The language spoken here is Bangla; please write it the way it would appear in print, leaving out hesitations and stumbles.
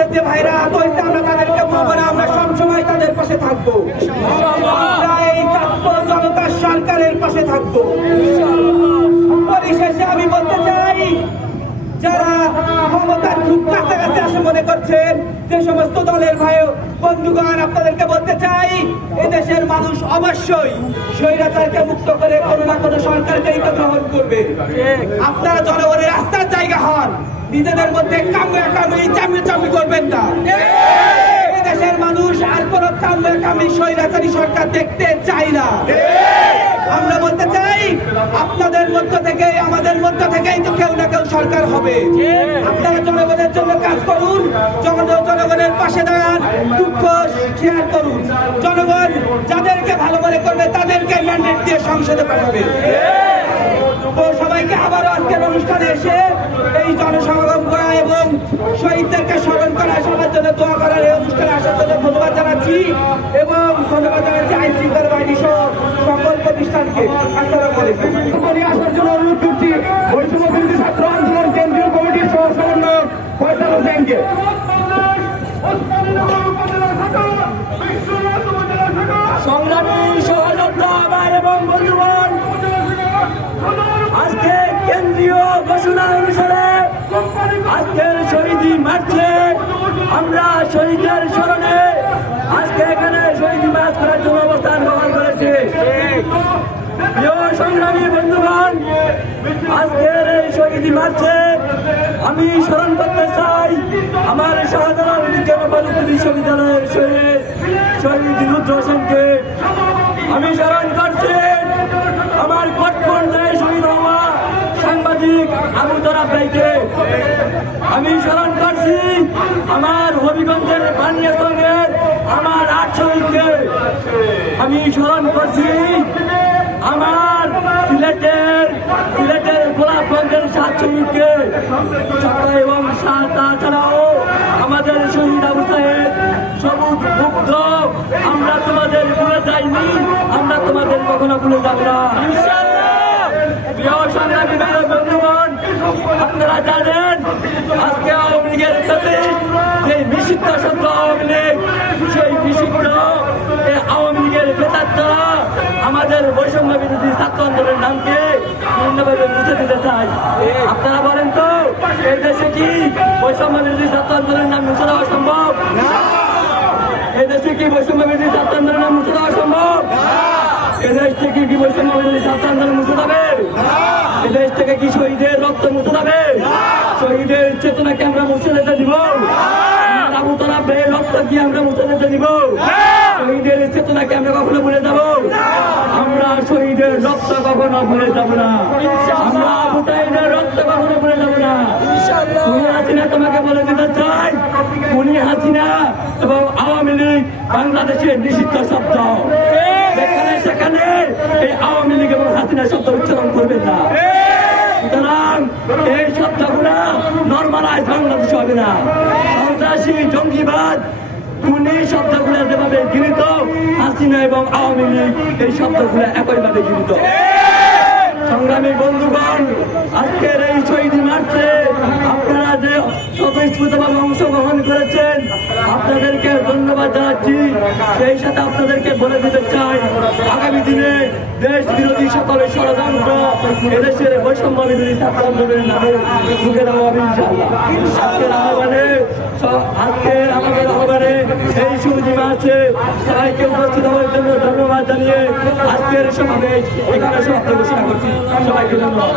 আমাদের যে ভাইরা আহত হয়েছে আমরা তাদেরকে বলবো না, আমরা সবসময় তাদের পাশে থাকবো। আমরা এই ছাত্র জনতার সরকারের পাশে থাকবো। পরিশেষে আমি বলতে চাই, যারা ক্ষমতার খুব কাছাকাছি আসে মনে করছেন, যে সমস্ত দলের ভাই বন্ধুগণ, আপনাদেরকে বলতে চাই, এদেশের মানুষ অবশ্যই স্বৈরাচারকে মুক্ত করে কোনো না কোনো সরকারকেই তো গ্রহণ করবে। আপনারা জনগণের রাস্তার জায়গা হন, নিজেদের মধ্যে চামড়ি করবেন না। এদেশের মানুষ আর কোন কামড়াকামড়ি স্বৈরাচারী সরকার দেখতে চাই না। আমরা বলতে চাই, আপনাদের মধ্য থেকে আমাদের মধ্য থেকেই তো কেউ না কেউ সরকার হবে। আপনারা জনগণের জন্য কাজ করুন, জনগণের পাশে দাঁড়ান, দুঃখ শেয়ার করুন। জনগণ যাদেরকে ভালো মনে করবে তাদেরকে ম্যান্ডেট দিয়ে সংসদে পাঠাবে। তো সবাইকে আবারও আজকের অনুষ্ঠানে এসে এই জনসমাগম করা এবং শহীদদেরকে স্মরণ করা, সবার জন্য দোয়া করার এই অনুষ্ঠানে আসার জন্য ধন্যবাদ জানাচ্ছি এবং ধন্যবাদ জানাচ্ছি আইন শৃঙ্খলা বাহিনী সহ সকল প্রতিষ্ঠানকে। আসসালামু আলাইকুম। আসার জন্য অনুরোধ করছি বৈষম্য বিরোধী ছাত্র আন্দোলন কেন্দ্রীয় কমিটির সহ সমন্বয়ক ফয়সাল হোসেনকে। সংগ্রামী সহযোদ্ধা ভাই এবং বন্ধুগণ, আজকে কেন্দ্রীয় ঘোষণা অনুসারে আজকের শহীদি মার্চে আমরা শহীদের স্মরণে আজকে এখানে শহীদি মার্চ করার জন্য অবস্থান গ্রহণ করেছি। প্রিয় সংগ্রামী বন্ধুগণ, আজকের এই শহীদি মার্চে আমি স্মরণ করতে চাই আমার শাহজালাল বিজ্ঞান ও প্রযুক্তি বিশ্ববিদ্যালয়ের শহীদ রুদ্র হোসেনকে। আমি স্মরণ করছি আমার কটকন্ধায় শহীদ হওয়া সাংবাদিক আবু তরাব ভাইকে। আমি স্মরণ করছি আমার হবিগঞ্জের বানিয়াচংয়ের আমার 8 শহীদকে। আমি স্মরণ করছি আমার সিলেটের গোলাপগঞ্জের 7 শহীদকে এবং তাছাড়াও আমাদের শহীদ আবু সাহেব সবুজ মুগ্ধ। আমরা তোমাদের ভুলে যাইনি, আমরা তোমাদের কখনো ভুলে যাব না। প্রিয় সংগ্রামী ভাই বন্ধুগণ, আপনারা জানেন আজকে আওয়ামী লীগের সাথে যে নিষিদ্ধ শব্দ আওয়ামী লীগ, সেই নিষিদ্ধ আওয়ামী লীগের বেতাররা আমাদের বৈষম্য বিরোধী ছাত্র আন্দোলনের নামকে বিভিন্নভাবে মুছে দিতে চায়। আপনারা বলেন তো, এই দেশে কি বৈষম্য বিরোধী ছাত্র আন্দোলনের নাম মুছে দেওয়া সম্ভব? এই দেশে কি বৈষম্য বিরোধী ছাত্র আন্দোলনের নাম মুছে দেওয়া সম্ভব? এদেশ থেকে কি বৈষম্য বিরোধী ছাত্র আন্দোলন মুছে যাবে? এদেশ থেকে কি শহীদের রক্ত মুছে যাবে? শহীদের চেতনাকে আমরা মুছে যেতে দিব? আবু তরাব ভাইয়ের রক্ত কি আমরা মুছে যেতে দিব? শহীদের চেতনাকে আমরা কখনো ভুলে যাব? আমরা শহীদের রক্ত কখনো ভুলে যাব না। আমরা আবু সাইদের রক্ত কখনো ভুলে যাব না। খুনি হাসিনা তোমাকে বলে দিতে চাই, খুনি হাসিনা এবং আওয়ামী লীগ বাংলাদেশের নিষিদ্ধ শব্দ। সেখানে এই আওয়ামী লীগ এবং হাসিনা শব্দ উচ্চারণ করবেন না। সুতরাং এই শব্দগুলা নর্মালাইজ বাংলাদেশ হবে না। সন্ত্রাসী, জঙ্গিবাদ, খুনি শব্দগুলো যেভাবে গৃহীত, হাসিনা এবং আওয়ামী লীগ এই শব্দগুলো একইভাবে গৃহীত। সংগ্রামী বন্ধুগণ, আজকের এই শহীদি মার্চে আপনারা যে স্বতঃস্ফূর্তভাবে অংশগ্রহণ করেছেন, আপনাদেরকে ধন্যবাদ জানাচ্ছি। সেই সাথে আপনাদেরকে বলে দিতে চাই, আগামী দিনে দেশ বিরোধী সকলের ষড়যন্ত্র এদেশের বৈষম্য বিরোধী ছাত্র আন্দোলনের নামে ঢুকে দেওয়া হবে ইনশাআল্লাহ। আজকের আমাদের আহ্বানে এই শহীদি মার্চে সবাইকে উপস্থিত হওয়ার জন্য ধন্যবাদ জানিয়ে আজকের সমাবেশ এখানে সমাপ্ত ঘোষণা করছি। সবাইকে ধন্যবাদ।